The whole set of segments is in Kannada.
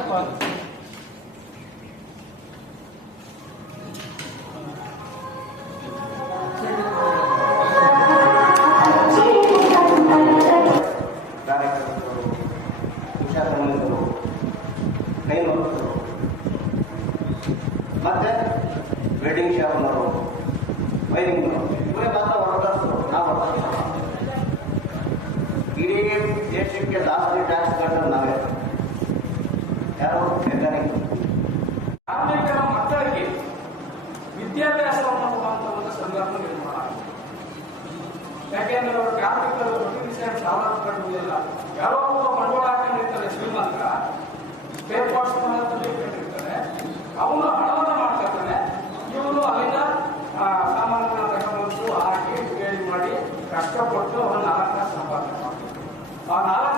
apa? ಮತ್ತೆ ವೆಡ್ಡಿಂಗ್ ಶಾಪ್ನವರು ವೈರಿಂಗ್ನವರು ಇವರೇ ಮಾತ್ರ ಹೊರತರಿಸು ನಾವು ಹೊರತರಿಸ ಇಡೀ ದೇಶಕ್ಕೆ ಲಾಸ್ಟ್ ಟ್ಯಾಕ್ಸ್ ಕಟ್ಟಲು ನಾವೇ ನಿರ್ಮಾಣ ವಿಷಯ ಸಾಲ ಯಾರೋ ಹಾಕೊಂಡಿರ್ತಾರೆ ಅವನು ಹಣವನ್ನು ಅಲ್ಲಿನ ಹಾಕಿ ಮಾಡಿ, ಕಷ್ಟಪಟ್ಟು ಅವನ ನಾಲ್ಕು ಸಂಪಾದನೆ ಮಾಡ್ತಾರೆ ಆ ನಾಲ್ಕು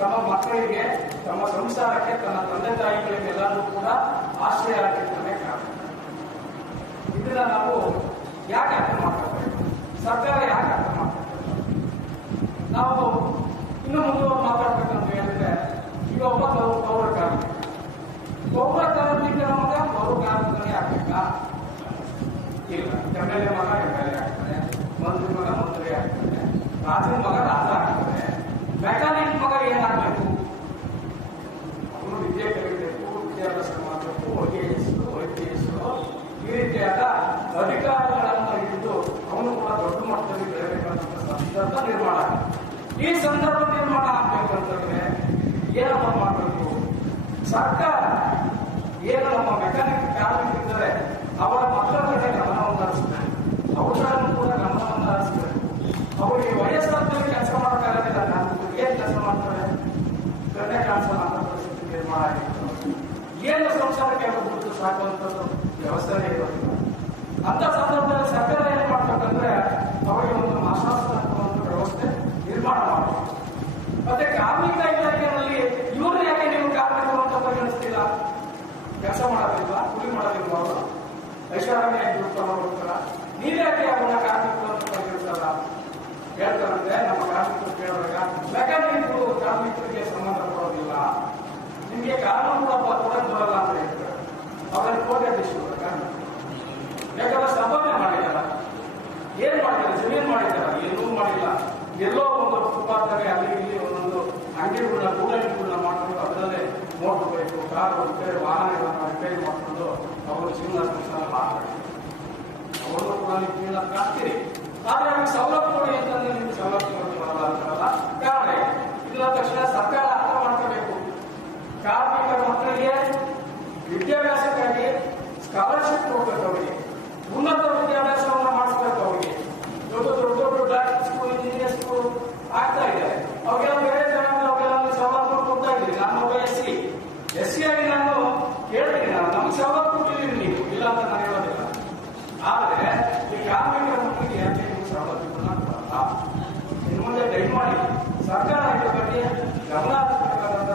ತಮ್ಮ ಮಕ್ಕಳಿಗೆ, ತಮ್ಮ ಸಂಸಾರಕ್ಕೆ ತನ್ನ ತಂದೆ ತಾಯಿಗಳಿಗೆ ಎಲ್ಲರೂ ಕೂಡ ಆಶ್ರಯ ಆಗಿರ್ತಾನೆ ಕಾರಣ ಇದನ್ನ ನಾವು ಯಾಕೆ ಅರ್ಥ ಮಾಡ್ಕೋಬೇಕು ಸರ್ಕಾರ ಯಾಕೆ ಅರ್ಥ ಮಾಡ್ಕೋಬೇಕು ನಾವು ಇನ್ನು ಮುಂದೆ ಮಾತಾಡ್ಬೇಕಂತ ಹೇಳಿದ್ರೆ, ಈಗ ಒಬ್ಬ ಪೌರ ಕಾರ್ಮಿಕ. ಪೌರ ಕಾರ್ಮಿಕ ಮಗ ಪೌರ ಕಾರ್ಮಿಕನೇ ಆಗ್ಬೇಕಾ? ಇಲ್ಲ. ಎಂ ಎಲ್ ಎ ಮಗ ಎಂ ಎಲ್ ಎ ಆಗ್ತಾನೆ. ಮಂತ್ರಿ ಮಗ, ಮಂತ್ರಿ ಆಗ್ತಾನೆ. ರಾಜನ ಮಗ ರಾಜ ಆಗ್ತಾನೆ. ಮೆಕ್ಯಾನಿಕ್ ಮಗ ಏನಾಗಬೇಕು ಅವನು ವಿದ್ಯೆ ಕಲಿಬೇಕು ವಿದ್ಯಾಭ್ಯಾಸ ಮಾಡಬೇಕು I A S I P S ಈ ರೀತಿಯಾದ ಅಧಿಕಾರಗಳನ್ನು ಹಿಡಿದು ಅವನು ಕೂಡ ದೊಡ್ಡ ಮಟ್ಟದಲ್ಲಿ ಬೆಳಬೇಕಂತ ಸಂದರ್ಭ ನಿರ್ಮಾಣ ಈ ಸಂದರ್ಭ ನಿರ್ಮಾಣ ಆಗ್ಬೇಕಂತಂದ್ರೆ ಏನಪ್ಪ ಮಾಡಬೇಕು? ಸರ್ಕಾರ ಏನು ನಮ್ಮ ಮೆಕ್ಯಾನಿಕ್ ಕಾರ್ಮಿಕರಿದ್ದಾರೆ ಅವರ ಮಕ್ಕಳ ಕಡೆ ಗಮನವನ್ನು ಹರಿಸ್ತಾರೆ ಅವುಗಳನ್ನು ಕೂಡ ಗಮನವನ್ನು ಹರಿಸ್ತಾರೆ ಅವರಿಗೆ ವಯಸ್ಸಾದ್ಮೇಲೆ ಕೆಲಸ ಮಾಡೋಕ್ಕಾಗೋದಿಲ್ಲ. ನಾನು ಏನು ಕೆಲಸ ಮಾಡ್ತಾರೆ? ಕಣ್ಣೆ ಕಾಣಿಸಲ್ಲ ನಿರ್ಮಾಣ ಆಗಿತ್ತು. ಏನು ಸಂಸಾರಕ್ಕೆ ಬಿಟ್ಟು ಸಾಕುವಂಥದ್ದು ವ್ಯವಸ್ಥೆ ಇರೋದಿಲ್ಲ ಅಂತ ಸಂದರ್ಭದಲ್ಲಿ ಸರ್ಕಾರ ಏನ್ ಮಾಡ್ಬೇಕಂದ್ರೆ ಅವರಿಗೆ ಒಂದು ಕೊಡುವಂಥ ವ್ಯವಸ್ಥೆ ನಿರ್ಮಾಣ ಮಾಡಬೇಕು. ಮತ್ತೆ ಕಾರ್ಮಿಕ ಇಲಾಖೆಯಲ್ಲಿ ಇವರು ಯಾಕೆ ನೀವು ಕಾರ್ಮಿಕರು ಅಂತ ಪರಿಗಣಿಸ್ತಿಲ್ಲ? ಕೆಲಸ ಮಾಡೋದಿಲ್ವಾ? ಕೂಲಿ ಮಾಡೋದಿಲ್ವಾ ಅವರು? ಐಷಾರಾಮಿ ಹೋಗ್ತಾರ ನೀವ್ಯಾಕೆ ಅವನ್ನ ಕಾರ್ಮಿಕರು ಅಂತ ಪರಿಗಣಿಸಲ್ಲ? ಹೇಳ್ತಾರಂತೆ ನಮ್ಮ ಕಾರ್ಮಿಕರು ಕೇಳಿದಾಗ ಮೆಕ್ಯಾನಿಕ್ ಕಾರ್ಮಿಕರಿಗೆ ಸಂಬಂಧ ಕೊಡೋದಿಲ್ಲ. ನಿಮಗೆ ಕಾನೂನು ಕೂಡ ಕೊಡಕ್ ಬರಲ್ಲ ಅಂತ ಹೇಳ್ತಾರೆ. ಅವರಲ್ಲಿ ಕೋಟೆ ಕಾರ್ಮಿಕರು ಯಾಕಂದ್ರೆ ಸಂಪಾದನೆ ಮಾಡಿದಾರ ಏನ್ ಮಾಡಿದ್ದಾರೆ? ಜಮೀನ್ ಮಾಡಿದಾರ ಏನೂ ಮಾಡಿಲ್ಲ. ಎಲ್ಲೋ ಒಂದು ಫುಟ್ಪಾತ್ಗೆ ಅಲ್ಲಿ ಇಲ್ಲಿ ಒಂದೊಂದು ಅಂಗಡಿಗಳನ್ನ ಕೂಡಲಿಗಳನ್ನ ಮಾಡ್ಕೊಂಡು ಅದರಲ್ಲೇ ಮೋಟರ್ ಬೈಕು, ಕಾರು ರಿಪೇರಿ ವಾಹನಗಳನ್ನ ರಿಪೇರಿ ಮಾಡ್ಕೊಂಡು ಅವರು ಜೀವನ ಮಾಡ್ತಾರೆ ಅವರು ಕೂಡ ನೀವು ಜೀವನ ಕಾಡ್ತೀರಿ ಆದ್ರೆ ಅವ್ರಿಗೆ ಸವಲತ್ತು ಅಂತಂದ್ರೆ ನಿಮ್ಗೆ ಸವಲತ್ತು ಬರಲ್ಲ ಅಂತಾರಲ್ಲ. ಕಾರಣ? ಇಲ್ಲ ತಕ್ಷಣ ಸರ್ಕಾರ ಅರ್ಥ ಮಾಡ್ಕೋಬೇಕು. ಕಾರ್ಮಿಕರ ಮಕ್ಕಳಿಗೆ ವಿದ್ಯಾಭ್ಯಾಸಕ್ಕಾಗಿ ಸ್ಕಾಲರ್ಶಿಪ್ ಕೊಡ್ಬೇಕು ಅವರಿಗೆ. ಉನ್ನತ ವಿದ್ಯಾಭ್ಯಾಸವನ್ನು ಮಾಡಿಸ್ಬೇಕು ಅವರಿಗೆ. ದೊಡ್ಡ ದೊಡ್ಡ ದೊಡ್ಡ ಸ್ಕೂಲ್ ಇಂಜಿನಿಯರ್ ಸ್ಕೂಲ್ ಆಗ್ತಾ ಇದೆ. ಅವಾಗೆಲ್ಲ ಬೇರೆ ಜನ ಅವಾಗೆಲ್ಲ ಸವಾಲು ಕೊಡ್ತಾ ಇದ್ರಿ ನಾನು ಒಬ್ಬ ಎಸ್ ಸಿ ಎಸ್ ಸಿ ಆಗಿ ನಾನು ಕೇಳ್ತೀನಿ ನಾನು. ನಮ್ಗೆ ಸವಾಲು ಕೊಟ್ಟಿದ್ದೀನಿ ನೀವು. ಇಲ್ಲ ಅಂತ ನಾನು ಹೇಳೋದಿಲ್ಲ. ಆದರೆ, ಈ ಕಾರ್ಮಿಕರ ಮಕ್ಕಳಿಗೆ ಯಾಕೆ ನೀವು ಸವಲತ್ತುಗಳನ್ನ ಇನ್ನು ಮುಂದೆ ದಯಮಾಡಿ ಸರ್ಕಾರ ಇದ್ರ ಬಗ್ಗೆ ಗಮನ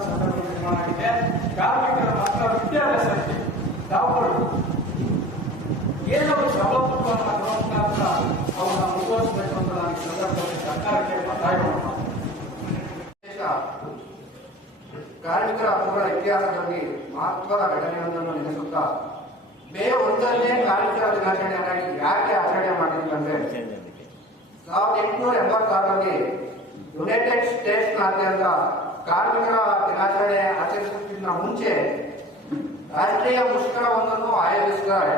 ಸಂದರ್ಭ ನಿರ್ಮಾಣ ಆಗಿದೆ. ಕಾರ್ಮಿಕರ ಮಕ್ಕಳ ವಿದ್ಯಾಭ್ಯಾಸಕ್ಕೆ ತಾವುಗಳು ಏನೋ ಸವಲತ್ತುಗಳನ್ನು ಮುಖಾಂತರ ಅವನ್ನ ಮುಂದುವರಿಸಬೇಕು ಅಂತ ನಾನು ಸಂದರ್ಭದಲ್ಲಿ ಸರ್ಕಾರಕ್ಕೆ ಒತ್ತಾಯ ಕಾರ್ಮಿಕರ ಹಕ್ಕುಗಳ ಇತಿಹಾಸದಲ್ಲಿ ಮಹತ್ವದ ಘಟನೆಯೊಂದನ್ನು ನೆನೆಸುತ್ತಾ, ಮೇ ಒಂದರನೇ ಕಾರ್ಮಿಕರ ದಿನಾಚರಣೆಯಾಗಿ ಯಾಕೆ ಆಚರಣೆ ಮಾಡಿದ್ವಿ ಅಂದ್ರೆ, ಸಾವಿರದ ಎಂಟುನೂರ ಎಂಬತ್ತಾರರಲ್ಲಿ ಯುನೈಟೆಡ್ ಸ್ಟೇಟ್ಸ್ನಾದ್ಯಂತ ಕಾರ್ಮಿಕರ ದಿನಾಚರಣೆ ಆಚರಿಸುತ್ತಿದ್ದ ಮುಂಚೆ ರಾಷ್ಟ್ರೀಯ ಮುಷ್ಕರವೊಂದನ್ನು ಆಯೋಜಿಸಿದ್ದಾರೆ.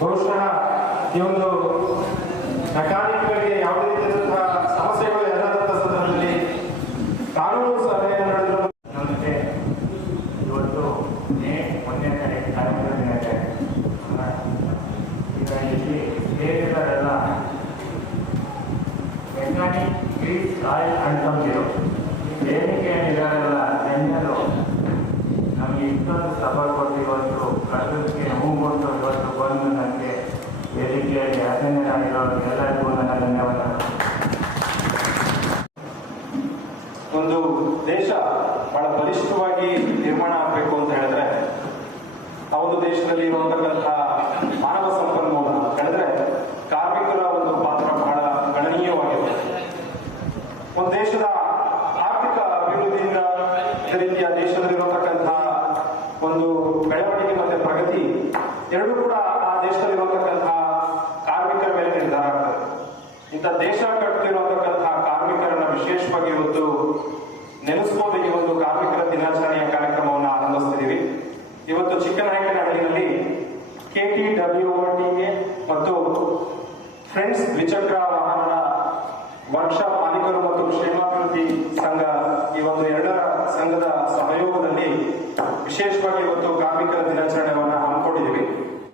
ಬಹುಶಃ ಈ ಒಂದು ಮೆಕ್ಯಾನಿಕ್ಗಳಿಗೆ ಯಾವುದೇ ರೀತಿಯಾದಂತಹ ಸಮಸ್ಯೆಗಳು ಎದುರಾದಂತಹ ಸಂದರ್ಭದಲ್ಲಿ ಕಾನೂನು ಸಭೆಯನ್ನು ನಡೆದ್ರು ನಮಗೆ ಇವತ್ತು ಮೇ ಒಂದನೇ ತಾರೀಕು ಕಾರ್ಮಿಕರ ದಿನಾಚರಣೆ ನಮ್ಮ ಗಣ್ಯರಾಗಿರೋ ಒಂದು ದೇಶ ಬಹಳ ಬಲಿಷ್ಠವಾಗಿ ನಿರ್ಮಾಣ ಆಗಬೇಕು ಅಂತ ಹೇಳಿದ್ರೆ ಆ ಒಂದು ದೇಶದಲ್ಲಿ ಇರುವಂತಕ್ಕಂತಹ ಮಾನವ ಸಂಪನ್ಮೂಲ ಹೇಳಿದ್ರೆ ಕಾರ್ಮಿಕರ ಒಂದು ಪಾತ್ರ ಇಂಥ ದೇಶ ಕಟ್ತಿರುವಂತಕ್ಕಂತಹ ಕಾರ್ಮಿಕರನ್ನ ವಿಶೇಷವಾಗಿ ಇವತ್ತು ನೆನೆಸ್ಬೋದು. ಈ ಒಂದು ಕಾರ್ಮಿಕರ ದಿನಾಚರಣೆಯ ಕಾರ್ಯಕ್ರಮವನ್ನು ಆರಂಭಿಸ್ತಿದ್ದೀವಿ ಇವತ್ತು ಚಿಕ್ಕನಾಯಕನಹಳ್ಳಿಯಲ್ಲಿ ಕೆಟಿ ಡಬ್ಲ್ಯೂ ಮತ್ತು ಫ್ರೆಂಡ್ಸ್ ದ್ವಿಚಕ್ರ ವಾಹನ ವರ್ಕ್ಶಾಪ್ ಮಾಲೀಕರು ಮತ್ತು ಕ್ಷೇಮಾಭಿವೃದ್ಧಿ ಸಂಘ ಈ ಒಂದು ಎರಡರ ಸಂಘದ ಸಹಯೋಗದಲ್ಲಿ ವಿಶೇಷವಾಗಿ ಇವತ್ತು ಕಾರ್ಮಿಕರ ದಿನಾಚರಣೆ